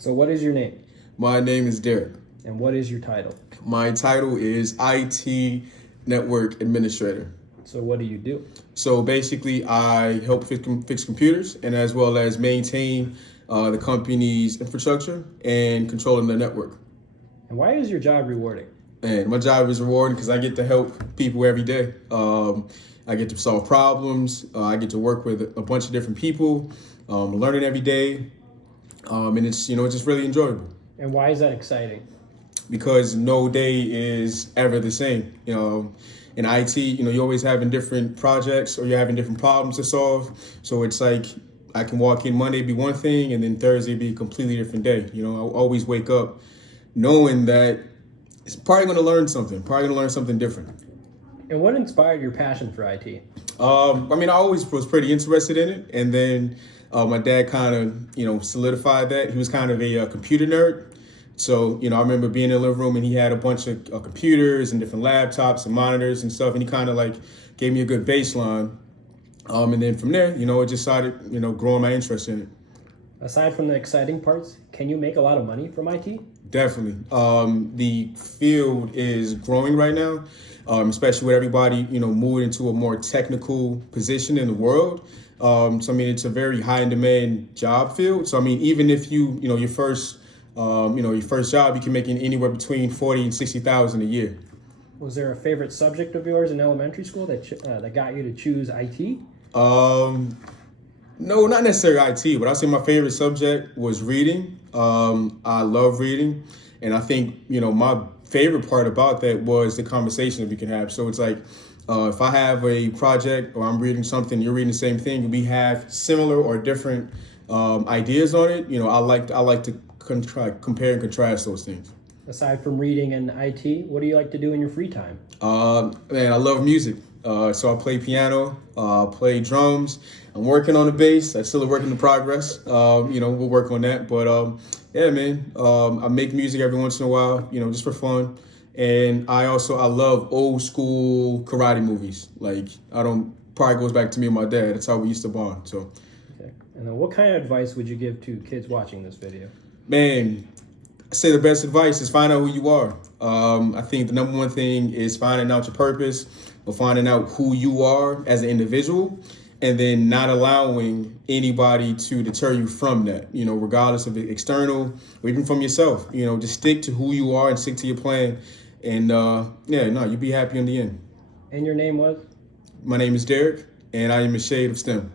So what is your name? My name is Derek. And what is your title? My title is IT Network Administrator. So what do you do? So basically, I help fix computers and as well as maintain the company's infrastructure and controlling the network. And why is your job rewarding? And my job is rewarding because I get to help people every day. I get to solve problems. I get to work with a bunch of different people, learning every day. And it's just really enjoyable. And why is that exciting? Because no day is ever the same. In IT, you're always having different projects or you're having different problems to solve. So it's like I can walk in Monday be one thing and then Thursday be a completely different day. I always wake up knowing that it's probably going to learn something different. And what inspired your passion for IT? I always was pretty interested in it. And then my dad kind of, solidified that. He was kind of a computer nerd. So, I remember being in the living room and he had a bunch of computers and different laptops and monitors and stuff. And he kind of gave me a good baseline. And then from there, it just started, growing my interest in it. Aside from the exciting parts, can you make a lot of money from IT? Definitely. The field is growing right now, especially with everybody, moving into a more technical position in the world. It's a very high in demand job field. So, even if your first job, you can make anywhere between 40 and 60,000 a year. Was there a favorite subject of yours in elementary school that got you to choose IT? No, not necessarily IT, but I'd say my favorite subject was reading. I love reading. And I think, my favorite part about that was the conversation that we can have. So it's like, if I have a project or I'm reading something, you're reading the same thing, we have similar or different ideas on it. I like to compare and contrast those things. Aside from reading and IT, what do you like to do in your free time? I love music. So I play piano, play drums. I'm working on the bass. That's still a work in progress. We'll work on that. But I make music every once in a while, just for fun. And I love old school karate movies. Probably goes back to me and my dad. That's how we used to bond. So. Okay. And then what kind of advice would you give to kids watching this video? Man, I say the best advice is find out who you are. I think the number one thing is finding out your purpose, or finding out who you are as an individual, and then not allowing anybody to deter you from that, regardless of the external or even from yourself. Just stick to who you are and stick to your plan. And you'll be happy in the end. And your name was? My name is Derek, and I am a shade of STEM.